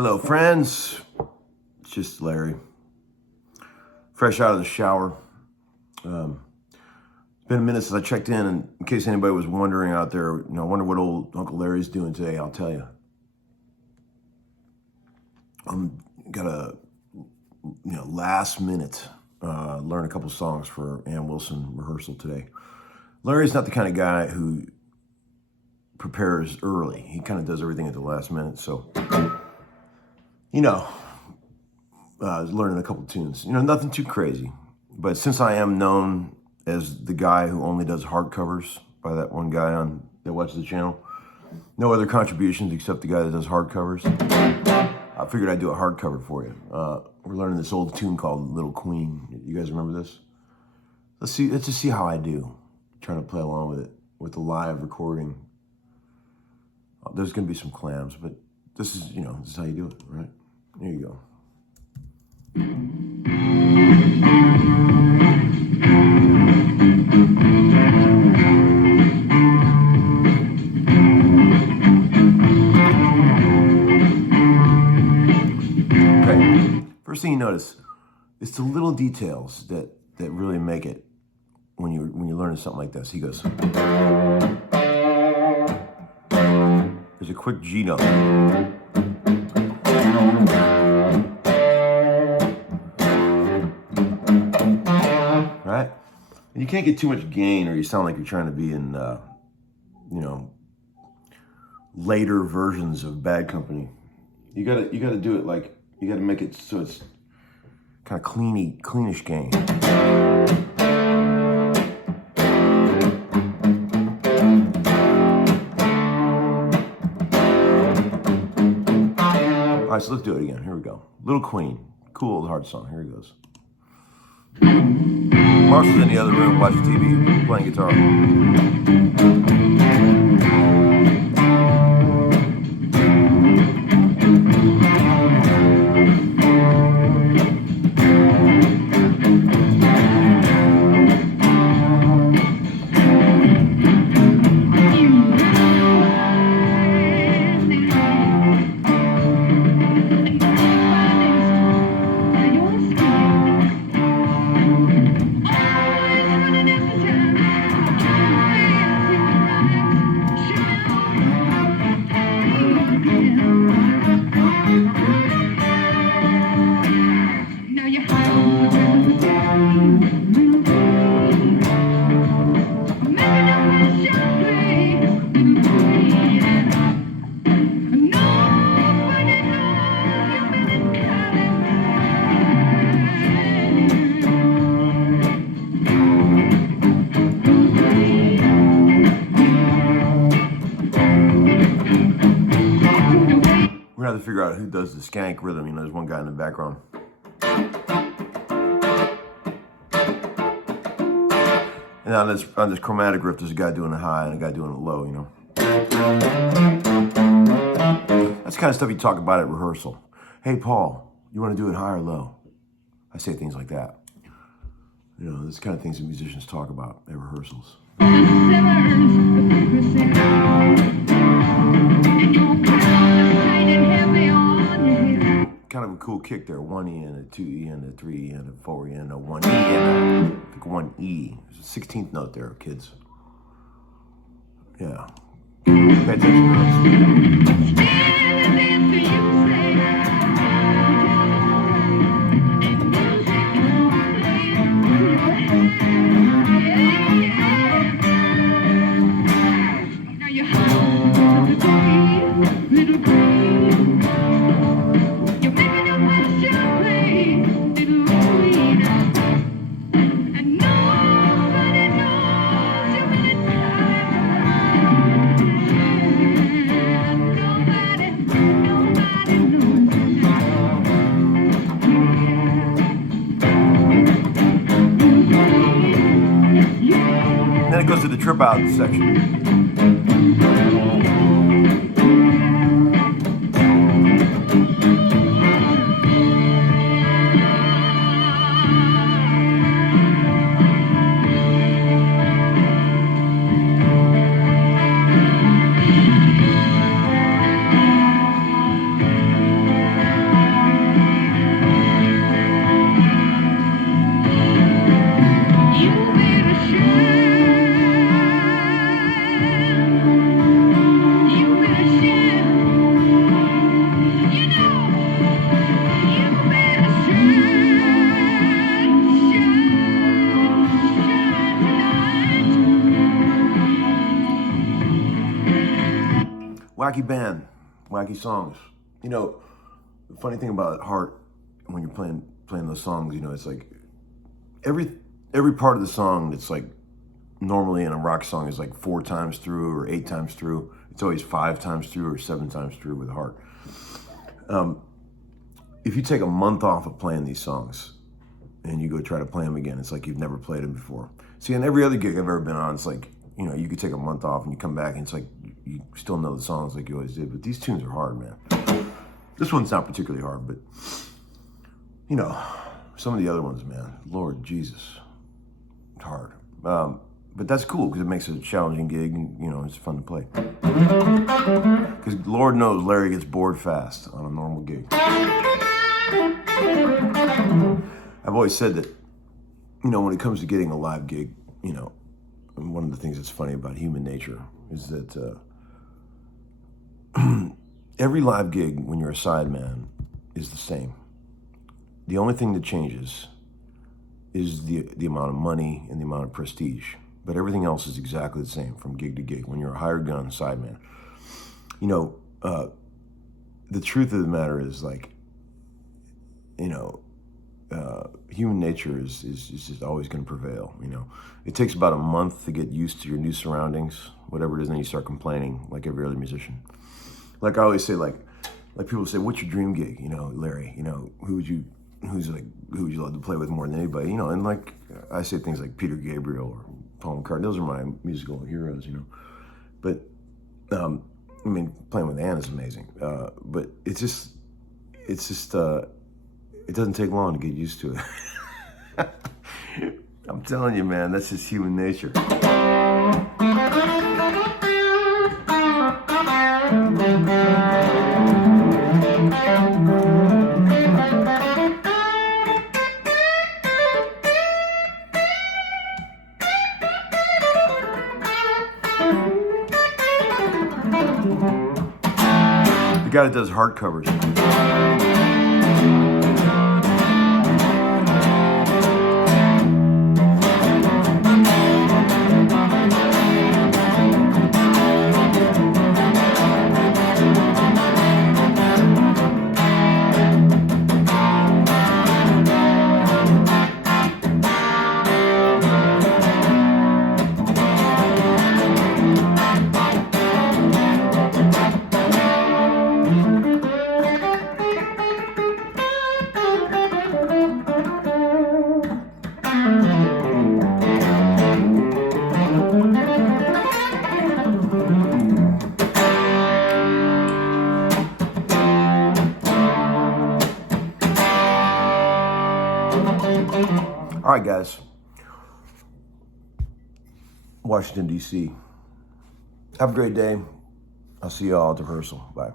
Hello, friends. It's just Larry. Fresh out of the shower. It's been a minute since I checked in, and in case anybody was wondering out there, I wonder what old Uncle Larry's doing today, I'll tell you. I'm got a last minute learn a couple songs for Ann Wilson rehearsal today. Larry's not the kind of guy who prepares early. He kind of does everything at the last minute, so I was learning a couple tunes. Nothing too crazy. But since I am known as the guy who only does hardcovers by that one guy that watches the channel, no other contributions except the guy that does hardcovers, I figured I'd do a hardcover for you. We're learning this old tune called Little Queen. You guys remember this? Let's just see how I do. Trying to play along with it with the live recording. There's going to be some clams, but this is how you do it, right? Here you go. Okay. First thing you notice, it's the little details that really make it when you're learning something like this. He goes. There's a quick G note. Right? And you can't get too much gain or you sound like you're trying to be in, later versions of Bad Company. You gotta do it like, you gotta make it so it's kind of cleanish gain. All right, so let's do it again. Here we go. Little Queen. Cool old hard song. Here it goes. Marshall's in the other room watching TV, playing guitar. We're gonna have to figure out who does the skank rhythm. There's one guy in the background. And on this chromatic riff, there's a guy doing a high and a guy doing a low, That's the kind of stuff you talk about at rehearsal. Hey, Paul, you want to do it high or low? I say things like that. This the kind of things that musicians talk about at rehearsals. Kind of a cool kick there. 1 E and a 2 E and a 3 E and a 4 E and a 1 E and a 1 E. There's a 16th note there, kids. Yeah. Pay attention to those. Then it goes to the trip out section. wacky band, wacky songs. You know, the funny thing about Heart, when you're playing those songs, you know, it's like every part of the song that's like normally in a rock song is like 4 times through or 8 times through. It's always 5 times through or 7 times through with Heart. If you take a month off of playing these songs and you go try to play them again, it's like you've never played them before. See, on every other gig I've ever been on, it's like, you know, you could take a month off and you come back and it's like you still know the songs like you always did. But these tunes are hard, man. This one's not particularly hard, but, you know, some of the other ones, man, Lord Jesus, it's hard. But that's cool because it makes it a challenging gig and, you know, it's fun to play. Because Lord knows Larry gets bored fast on a normal gig. I've always said that, you know, when it comes to getting a live gig, you know, one of the things that's funny about human nature is that every live gig when you're a sideman is the same. The only thing that changes is the amount of money and the amount of prestige. But everything else is exactly the same from gig to gig when you're a hired gun sideman. You know, the truth of the matter is, like, you know, human nature is just always going to prevail. You know, it takes about a month to get used to your new surroundings, whatever it is, and then you start complaining like every other musician. Like I always say, like people say, "What's your dream gig?" You know, Larry. You know, who would you love to play with more than anybody? You know, and like I say things like Peter Gabriel or Paul McCartney. Those are my musical heroes. You know, but I mean, playing with Ann is amazing. But it's just. It doesn't take long to get used to it. I'm telling you, man, that's just human nature. The guy that does Heart covers. All right, guys. Washington, D.C. Have a great day. I'll see you all at the rehearsal. Bye.